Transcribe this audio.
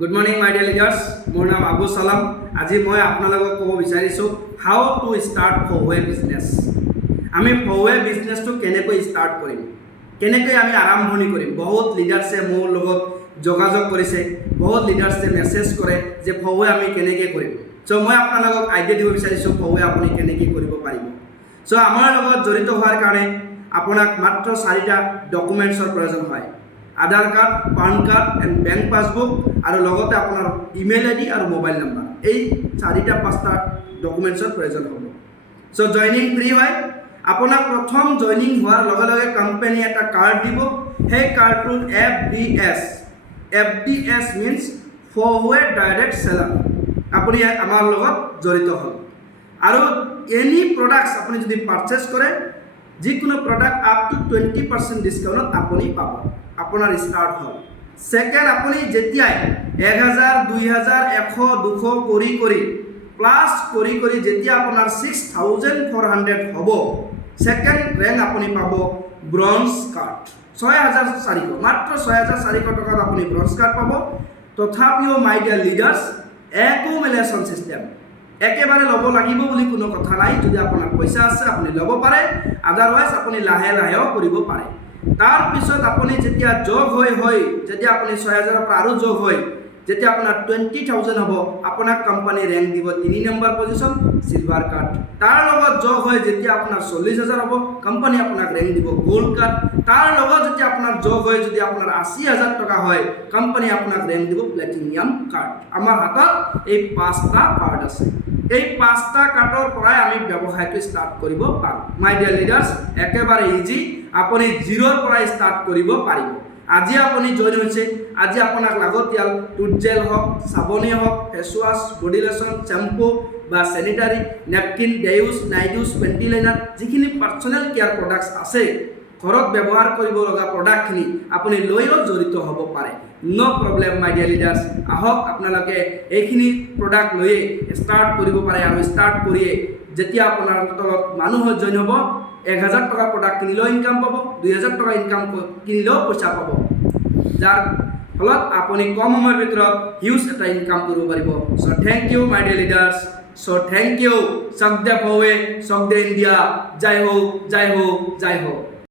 Good morning, my dear leaders. মোৰ নাম আবু সালাম। আজি মই আপোনালোকক ক'ব বিচাৰিছোঁ হাউ টু ষ্টাৰ্ট ফ'ৱে বিজনেছ। আমি ফ'ৱে বিজনেছটো কেনেকৈ ষ্টাৰ্ট কৰিম, কেনেকৈ আমি আৰম্ভণি কৰিম। বহুত লিডাৰ্ছে মোৰ লগত যোগাযোগ কৰিছে, বহুত লিডাৰ্ছে মেছেজ কৰে যে ফ'ৱে আমি কেনেকৈ কৰিম। চ' মই আপোনালোকক আইডিয়া দিব বিচাৰিছোঁ ফ'ৱে আপুনি কেনেকৈ কৰিব পাৰিব। চ' আমাৰ লগত জড়িত হোৱাৰ কাৰণে আপোনাক মাত্ৰ 4টা ডকুমেণ্টছৰ প্ৰয়োজন হয়। Aadhaar card, PAN card and bank passbook আৰু লগতে আপোনাৰ ইমেইল আইডি আৰু মোবাইল নম্বৰ। এই 4-5টা ডকুমেণ্টছৰ প্ৰয়োজন হ'ব। চ' জইনিং ফ্ৰী হয়। আপোনাক প্ৰথম জইনিং হোৱাৰ লগে লগে কোম্পানী এটা কাৰ্ড দিব। সেই কাৰ্ডটোত FDS মিনছ ফ'ৱে ডাইৰেক্ট চেলাৰ। আপুনি আমাৰ লগত জড়িত হ'ল আৰু এনি প্ৰডাক্টছ আপুনি যদি পাৰচেছ কৰে, যিকোনো প্ৰডাক্ট আপ টু 20% ডিছকাউণ্টত আপুনি পাব। আপোনাৰ ষ্টাৰ্ট হ'ল। ছেকেণ্ড, আপুনি যেতিয়াই 1000, 2000, 100, 200 কৰি প্লাছ কৰি যেতিয়া আপোনাৰ 6400 হ'ব, ছেকেণ্ড ৰেংক আপুনি পাব ব্ৰঞ্জ কাৰ্ড 6400, মাত্ৰ 6400 টকাত আপুনি ব্ৰঞ্জ কাৰ্ড পাব। তথাপিও মাই ডিয়াৰ লিডাৰ্ছ, একুমুলেশ্যন ছিষ্টেম একেবাৰে ল'ব লাগিব বুলি কোনো কথা নাই। যদি আপোনাৰ পইচা আছে আপুনি ল'ব পাৰে, আদাৰৱাইজ আপুনি লাহে লাহেও কৰিব পাৰে। তাৰপিছত আপুনি যেতিয়া যোগ হৈ যেতিয়া আপুনি 6000ৰ পৰা আৰু যোগ হৈ যেতিয়া আপোনাৰ 20000 হ'ব, আপোনাক কোম্পানী ৰেংক দিব 3 নম্বৰ পজিশ্যন চিলভাৰ কাৰ্ড। তাৰ লগত যোগ হৈ যেতিয়া আপোনাৰ 40000 হ'ব, কোম্পানী আপোনাক ৰেংক দিব গোল্ড কাৰ্ড। তাৰ লগত যেতিয়া আপোনাৰ যোগ হৈ যদি আপোনাৰ 80000 টকা হয়, কোম্পানী আপোনাক ৰেংক দিব প্লেটিনিয়াম কাৰ্ড। আমাৰ হাতত এই 5টা কাৰ্ড আছে। এই 5টা কাৰ্ডৰ পৰাই আমি ব্যৱসায়টো ষ্টাৰ্ট কৰিব পাৰোঁ। মাই ডিয়াৰ লিডাৰ্ছ, একেবাৰে ইজি। আপুনি জিৰ'ৰ পৰাই ষ্টাৰ্ট কৰিব পাৰিব। আজি আপুনি জইন হৈছে, আজি আপোনাক লাগতিয়াল টুথজেল হওক, চাবোনেই হওক, ফেচৱাছ, বডি লোশ্যন, শ্বেম্পু বা চেনিটাৰী নেপকিন, ডেউছ, নাইডুছ, পেণ্টি লাইনাৰ, যিখিনি পাৰ্চনেল কেয়াৰ প্ৰডাক্টছ আছে, ঘৰত ব্যৱহাৰ কৰিব লগা প্ৰডাক্টখিনি আপুনি লৈও জড়িত হ'ব পাৰে। ন' প্ৰব্লেম মাই ডিয়াৰ লিডাৰ্ছ। আহক আপোনালোকে এইখিনি প্ৰডাক্ট লৈয়ে ষ্টাৰ্ট কৰিব পাৰে আৰু ষ্টাৰ্ট কৰিয়ে যেতিয়া আপোনাৰ তলত মানুহ জইন হ'ব, 1000 টকা প্ৰডাক্ট কিনিলেও ইনকাম পাব, 2000 টকা ইনকাম কিনিলেও পইচা পাব, যাৰ ফলত আপুনি কম সময়ৰ ভিতৰত হিউজ এটা ইনকাম কৰিব পাৰিব। So' thank you my dear leaders. So' thank you. চক দে ফ'ৱে, চক দে ইণ্ডিয়া। জয় হো, জয় হো, জয় হো।